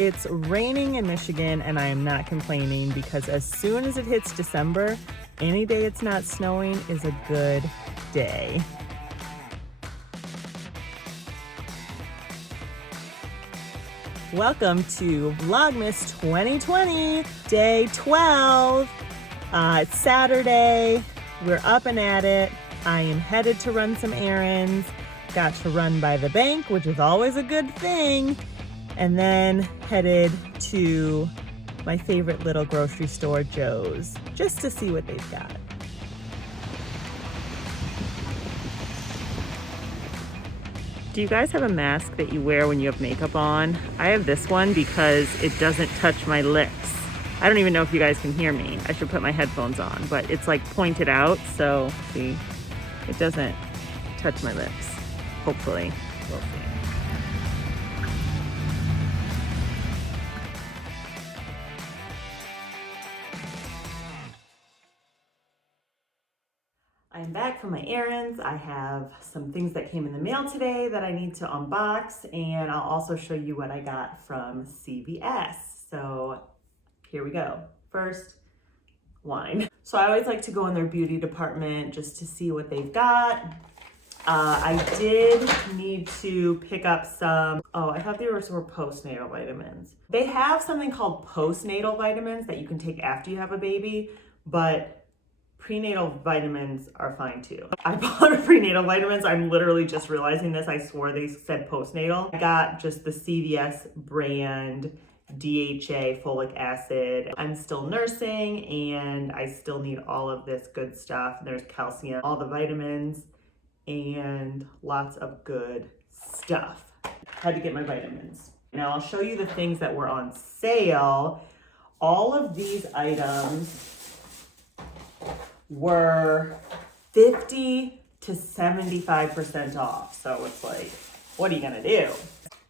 It's raining in Michigan and I am not complaining because as soon as it hits December, any day it's not snowing is a good day. Welcome to Vlogmas 2020, day 12. It's Saturday, we're up and at it. I am headed to run some errands. Got to run by the bank, which is always a good thing. And then headed to my favorite little grocery store, Joe's, just to see what they've got. Do you guys have a mask that you wear when you have makeup on? I have this one because it doesn't touch my lips. I don't even know if you guys can hear me. I should put my headphones on, but it's like pointed out, so see, it doesn't touch my lips. Hopefully, we'll see. I'm back from my errands. I have some things that came in the mail today that I need to unbox, and I'll also show you what I got from CVS. So here we go. First, wine. So I always like to go in their beauty department just to see what they've got. I did need to pick up some, I thought they were postnatal vitamins. They have something called postnatal vitamins that you can take after you have a baby, but prenatal vitamins are fine too. I bought prenatal vitamins. I'm literally just realizing this. I swore they said postnatal. I got just the CVS brand DHA folic acid. I'm still nursing and I still need all of this good stuff. There's calcium, all the vitamins, and lots of good stuff. Had to get my vitamins. Now I'll show you the things that were on sale. All of these items were 50 to 75% off. So it's like, what are you gonna do?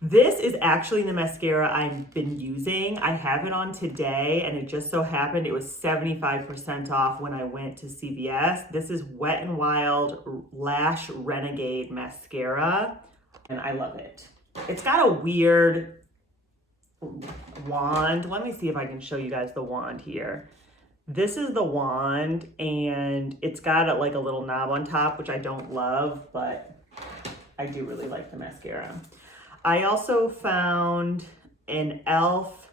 This is actually the mascara I've been using. I have it on today and it just so happened it was 75% off when I went to CVS. This is Wet n Wild Lash Renegade Mascara and I love it. It's got a weird wand. Let me see if I can show you guys the wand here. This is the wand and it's got like a little knob on top, which I don't love, but I do really like the mascara. I also found an e.l.f.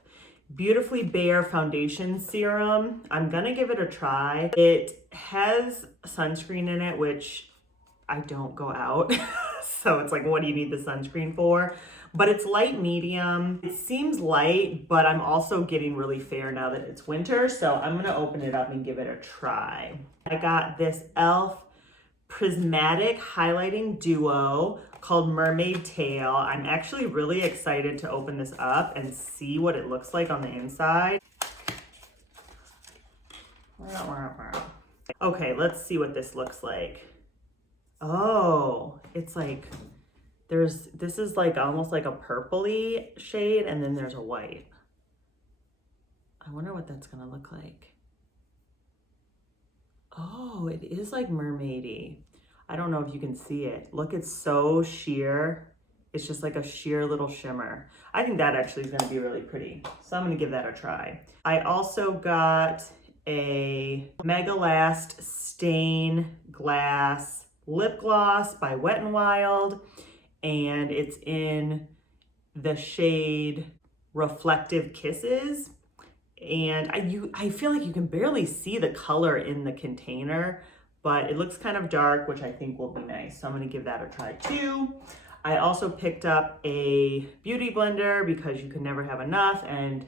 Beautifully Bare Foundation Serum. I'm gonna give it a try. It has sunscreen in it, which I don't go out. So it's like, what do you need the sunscreen for? But it's light medium. It seems light, but I'm also getting really fair now that it's winter. So I'm gonna open it up and give it a try. I got this e.l.f. Prismatic Highlighting Duo called Mermaid Tail. I'm actually really excited to open this up and see what it looks like on the inside. Okay, let's see what this looks like. Oh, it's like, this is like almost like a purpley shade and then there's a white. I wonder what that's gonna look like. Oh, it is like mermaidy. I don't know if you can see it. Look, it's so sheer. It's just like a sheer little shimmer. I think that actually is gonna be really pretty. So I'm gonna give that a try. I also got a Mega Last Stain Glass lip gloss by Wet n Wild. And it's in the shade Reflective Kisses. And I feel like you can barely see the color in the container, but it looks kind of dark, which I think will be nice. So I'm gonna give that a try too. I also picked up a beauty blender because you can never have enough and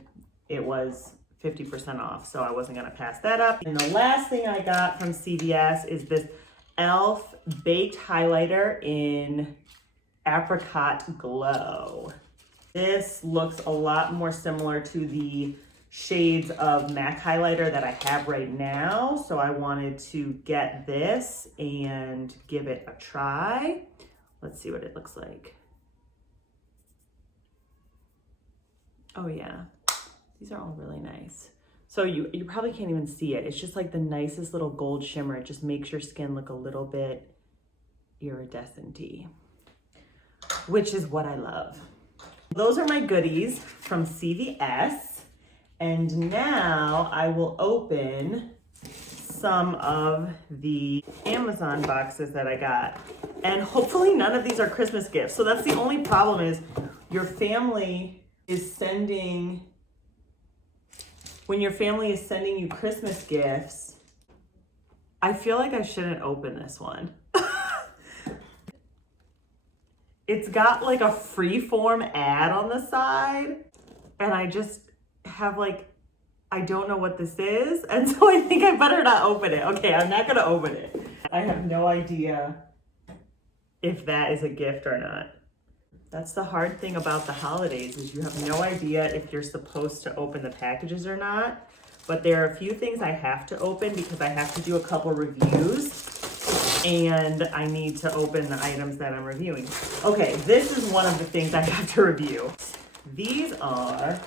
it was 50% off, so I wasn't gonna pass that up. And the last thing I got from CVS is this e.l.f. Baked Highlighter in Apricot Glow. This looks a lot more similar to the shades of MAC highlighter that I have right now. So I wanted to get this and give it a try. Let's see what it looks like. Oh yeah, these are all really nice. So you probably can't even see it. It's just like the nicest little gold shimmer. It just makes your skin look a little bit iridescent-y, which is what I love. Those are my goodies from CVS. And now I will open some of the Amazon boxes that I got. And hopefully none of these are Christmas gifts. So that's the only problem, is your family is sending, when your family is sending you Christmas gifts, I feel like I shouldn't open this one. It's got like a free-form ad on the side, and I just have like, I don't know what this is, and so I think I better not open it. Okay, I'm not gonna open it. I have no idea if that is a gift or not. That's the hard thing about the holidays, is you have no idea if you're supposed to open the packages or not. But there are a few things I have to open because I have to do a couple reviews, and I need to open the items that I'm reviewing. Okay, this is one of the things I have to review. These are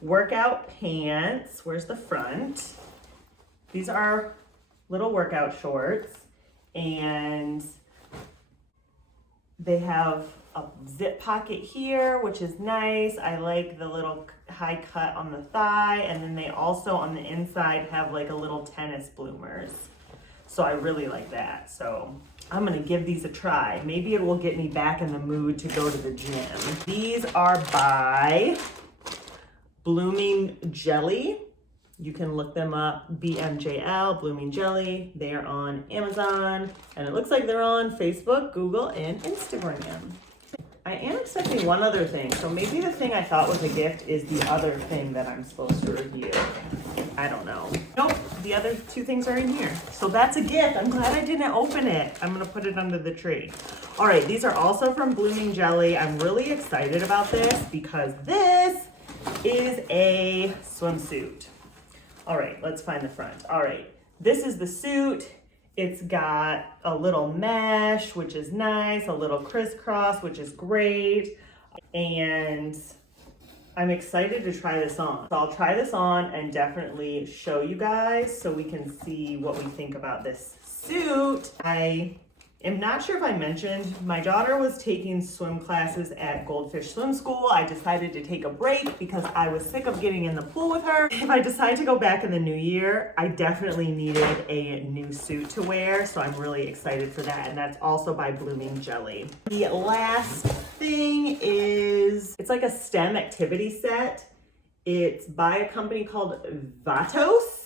workout pants. Where's the front? These are little workout shorts, and they have a zip pocket here, which is nice. I like the little high cut on the thigh, and then they also on the inside have like a little tennis bloomers. So I really like that. So I'm gonna give these a try. Maybe it will get me back in the mood to go to the gym. These are by Blooming Jelly. You can look them up, BMJL, Blooming Jelly. They are on Amazon, and it looks like they're on Facebook, Google, and Instagram. I am expecting one other thing, so maybe the thing I thought was a gift is the other thing that I'm supposed to review. I don't know. Nope, the other two things are in here. So that's a gift. I'm glad I didn't open it. I'm gonna put it under the tree. All right, these are also from Blooming Jelly. I'm really excited about this because this is a swimsuit. All right, let's find the front. All right, this is the suit. It's got a little mesh, which is nice, a little crisscross, which is great. And I'm excited to try this on. So I'll try this on and definitely show you guys so we can see what we think about this suit. I am not sure if I mentioned, my daughter was taking swim classes at Goldfish Swim School. I decided to take a break because I was sick of getting in the pool with her. If I decide to go back in the new year, I definitely needed a new suit to wear, so I'm really excited for that, and that's also by Blooming Jelly. The last thing is, it's like a STEM activity set. It's by a company called Vatos.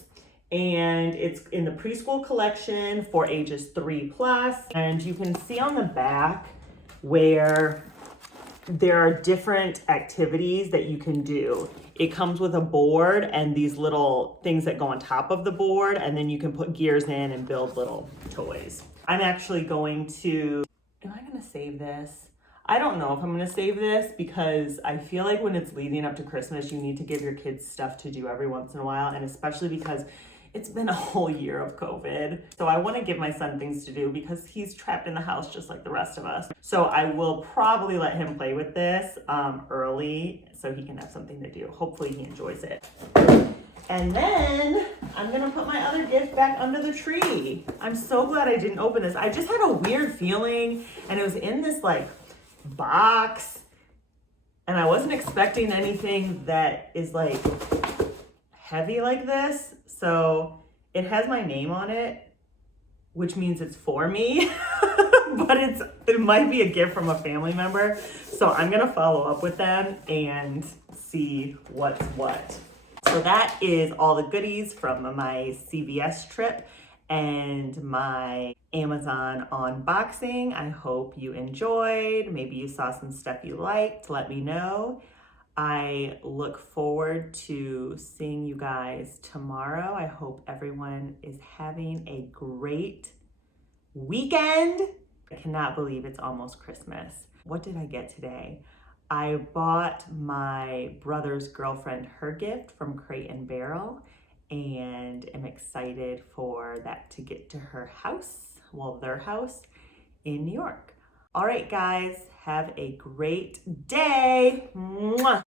And it's in the preschool collection for ages 3+. And you can see on the back where there are different activities that you can do. It comes with a board and these little things that go on top of the board, and then you can put gears in and build little toys. I'm actually going to, am I gonna save this? I don't know if I'm gonna save this because I feel like when it's leading up to Christmas, you need to give your kids stuff to do every once in a while, and especially because it's been a whole year of COVID. So I want to give my son things to do because he's trapped in the house just like the rest of us. So I will probably let him play with this early so he can have something to do. Hopefully he enjoys it. And then I'm gonna put my other gift back under the tree. I'm so glad I didn't open this. I just had a weird feeling, and it was in this like box, and I wasn't expecting anything that is like heavy like this. So it has my name on it, which means it's for me, but it might be a gift from a family member. So I'm gonna follow up with them and see what's what. So that is all the goodies from my CVS trip and my Amazon unboxing. I hope you enjoyed. Maybe you saw some stuff you liked. Let me know. I look forward to seeing you guys tomorrow. I hope everyone is having a great weekend. I cannot believe it's almost Christmas. What did I get today? I bought my brother's girlfriend her gift from Crate and Barrel, and am excited for that to get to her house, well, their house in New York. All right, guys, have a great day. Mwah.